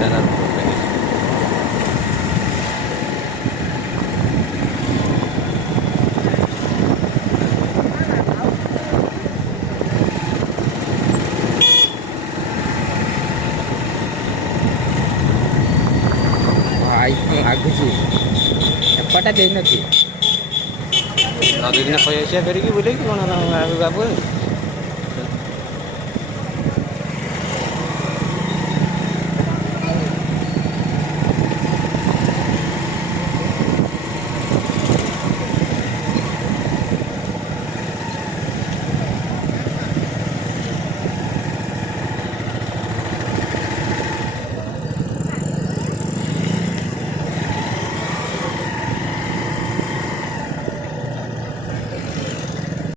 ଚାରା ଲାଗୁଛି ଏପଟା ଦେଇନଥିବେ। ନଦୀ ଦିନ ପଳେଇ ଆସିବା ଫେରିକି ବୁଲେଇକି କ'ଣ ବାବୁ